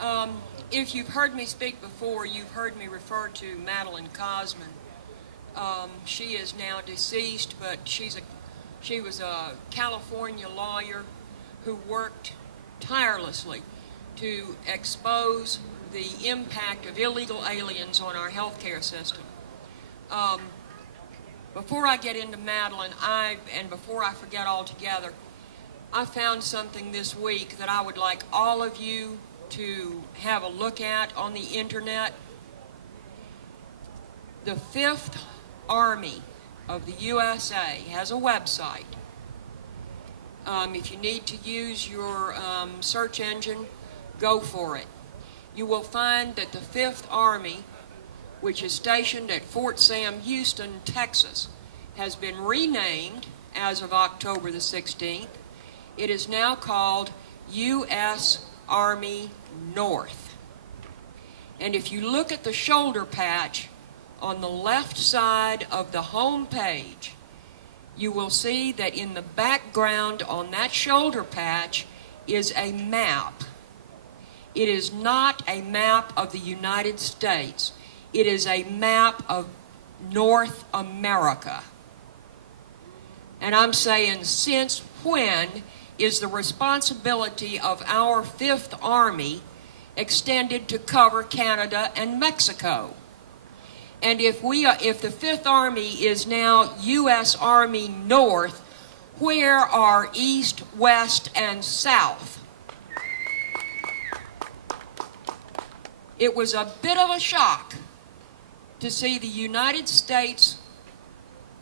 Um, if you've heard me speak before, you've heard me refer to Madeline Cosman. She is now deceased, but she was a California lawyer who worked tirelessly to expose the impact of illegal aliens on our healthcare system. Before I get into Madeline, and before I forget altogether, I found something this week that I would like all of you to have a look at on the internet. The 5th Army of the USA has a website. If you need to use your search engine, go for it. You will find that the 5th Army, which is stationed at Fort Sam Houston, Texas, has been renamed as of October the 16th. It is now called U.S. Army North. And if you look at the shoulder patch on the left side of the home page, you will see that in the background on that shoulder patch is a map. It is not a map of the United States. It is a map of North America. And I'm saying, since when is the responsibility of our 5th Army extended to cover Canada and Mexico? And if the 5th Army is now U.S. Army North, where are East, West, and South? It was a bit of a shock to see the United States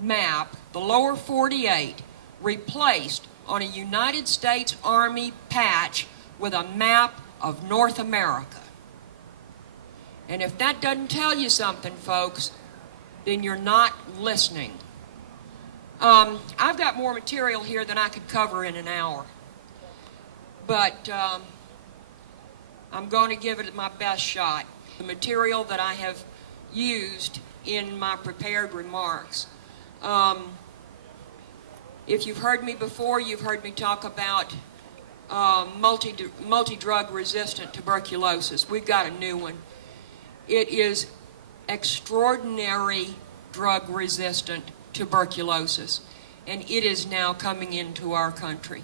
map, the lower 48, replaced on a United States Army patch with a map of North America. And if that doesn't tell you something, folks, then you're not listening. I've got more material here than I could cover in an hour. But I'm going to give it my best shot. The material that I have used in my prepared remarks. If you've heard me before, you've heard me talk about multi-drug resistant tuberculosis. We've got a new one. It is extraordinary drug resistant tuberculosis, and it is now coming into our country.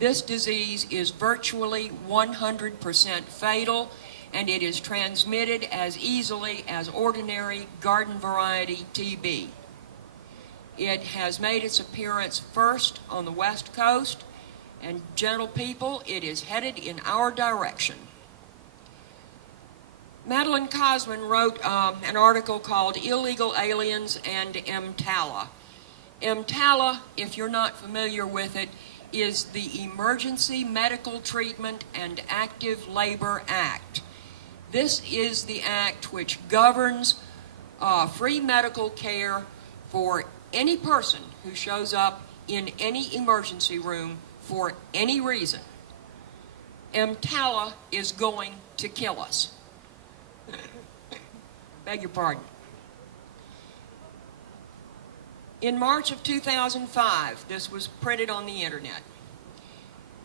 This disease is virtually 100% fatal, and it is transmitted as easily as ordinary garden variety TB. It has made its appearance first on the West Coast, and gentle people, it is headed in our direction. Madeline Cosman wrote an article called Illegal Aliens and EMTALA. EMTALA, if you're not familiar with it, is the Emergency Medical Treatment and Active Labor Act. This is the act which governs free medical care for any person who shows up in any emergency room for any reason. EMTALA is going to kill us. Beg your pardon. In March of 2005, this was printed on the internet.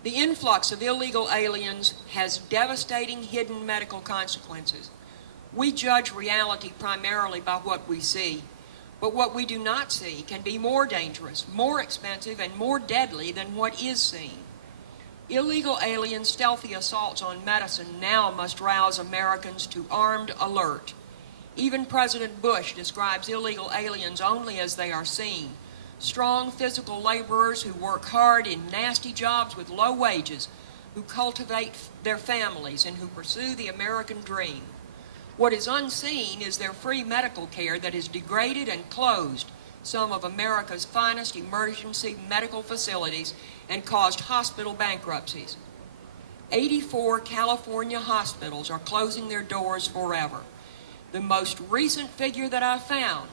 The influx of illegal aliens has devastating hidden medical consequences. We judge reality primarily by what we see, but what we do not see can be more dangerous, more expensive, and more deadly than what is seen. Illegal alien stealthy assaults on medicine now must rouse Americans to armed alert. Even President Bush describes illegal aliens only as they are seen. Strong physical laborers who work hard in nasty jobs with low wages, who cultivate their families and who pursue the American dream. What is unseen is their free medical care that has degraded and closed some of America's finest emergency medical facilities and caused hospital bankruptcies. 84 California hospitals are closing their doors forever. The most recent figure that I found,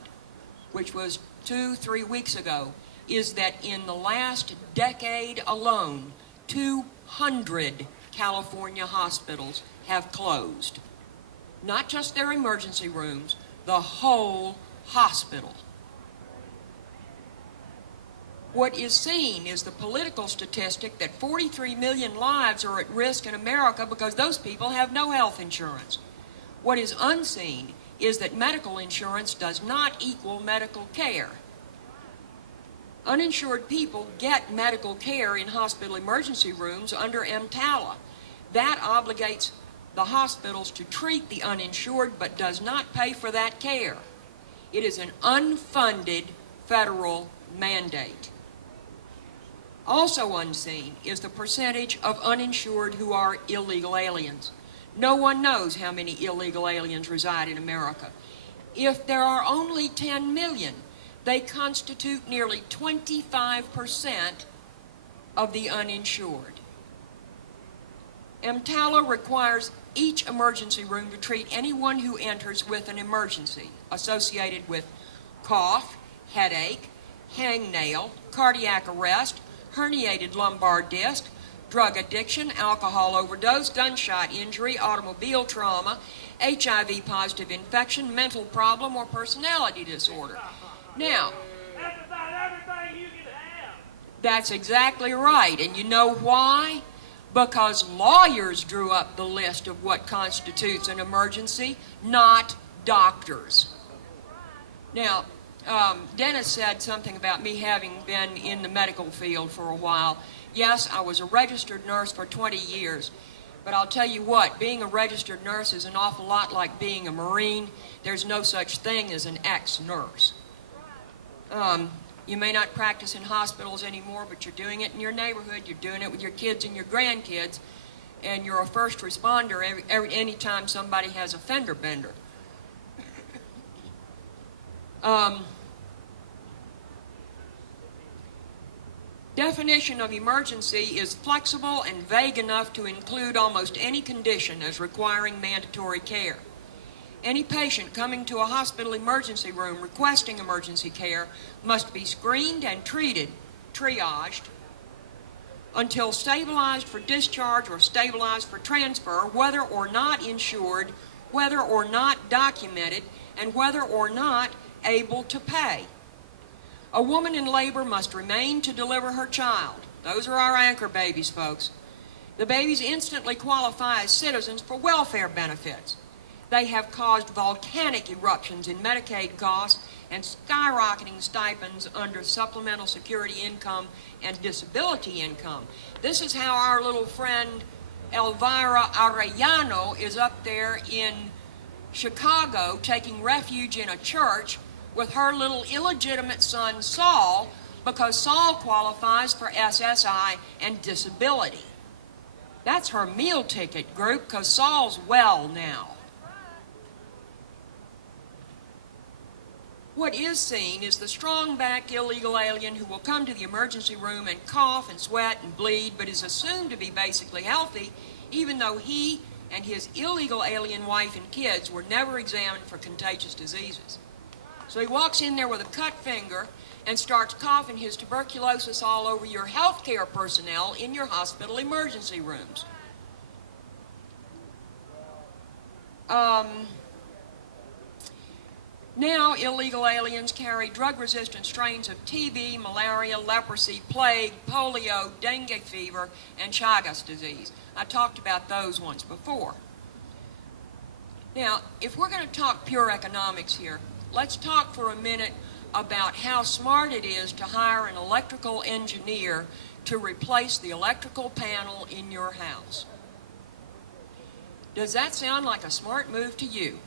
which was 2-3 weeks ago, is that in the last decade alone, 200 California hospitals have closed. Not just their emergency rooms, the whole hospital. What is seen is the political statistic that 43 million lives are at risk in America because those people have no health insurance. What is unseen is that medical insurance does not equal medical care. Uninsured people get medical care in hospital emergency rooms under EMTALA. That obligates the hospitals to treat the uninsured but does not pay for that care. It is an unfunded federal mandate. Also unseen is the percentage of uninsured who are illegal aliens. No one knows how many illegal aliens reside in America. If there are only 10 million, they constitute nearly 25% of the uninsured. EMTALA requires each emergency room to treat anyone who enters with an emergency associated with cough, headache, hangnail, cardiac arrest, herniated lumbar disc, drug addiction, alcohol overdose, gunshot injury, automobile trauma, HIV-positive infection, mental problem, or personality disorder. Now, that's exactly right, and you know why? Because lawyers drew up the list of what constitutes an emergency, not doctors. Now, Dennis said something about me having been in the medical field for a while. Yes, I was a registered nurse for 20 years, but I'll tell you what, being a registered nurse is an awful lot like being a Marine. There's no such thing as an ex-nurse. You may not practice in hospitals anymore, but you're doing it in your neighborhood, you're doing it with your kids and your grandkids, and you're a first responder anytime somebody has a fender bender. Definition of emergency is flexible and vague enough to include almost any condition as requiring mandatory care. Any patient coming to a hospital emergency room requesting emergency care must be screened and treated, triaged, until stabilized for discharge or stabilized for transfer, whether or not insured, whether or not documented, and whether or not able to pay. A woman in labor must remain to deliver her child. Those are our anchor babies, folks. The babies instantly qualify as citizens for welfare benefits. They have caused volcanic eruptions in Medicaid costs and skyrocketing stipends under supplemental security income and disability income. This is how our little friend Elvira Arellano is up there in Chicago taking refuge in a church with her little illegitimate son Saul, because Saul qualifies for SSI and disability. That's her meal ticket group, because Saul's well now. What is seen is the strong-backed illegal alien who will come to the emergency room and cough and sweat and bleed, but is assumed to be basically healthy, even though he and his illegal alien wife and kids were never examined for contagious diseases. So he walks in there with a cut finger and starts coughing his tuberculosis all over your healthcare personnel in your hospital emergency rooms. Now, illegal aliens carry drug-resistant strains of TB, malaria, leprosy, plague, polio, dengue fever, and chagas disease. I talked about those ones before. Now, if we're going to talk pure economics here, let's talk for a minute about how smart it is to hire an electrical engineer to replace the electrical panel in your house. Does that sound like a smart move to you?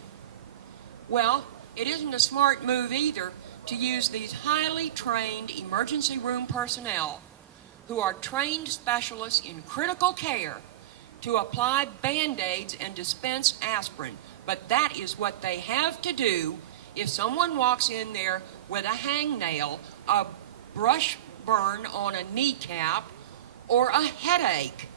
Well, it isn't a smart move either to use these highly trained emergency room personnel who are trained specialists in critical care to apply Band-Aids and dispense aspirin. But that is what they have to do if someone walks in there with a hangnail, a brush burn on a kneecap, or a headache.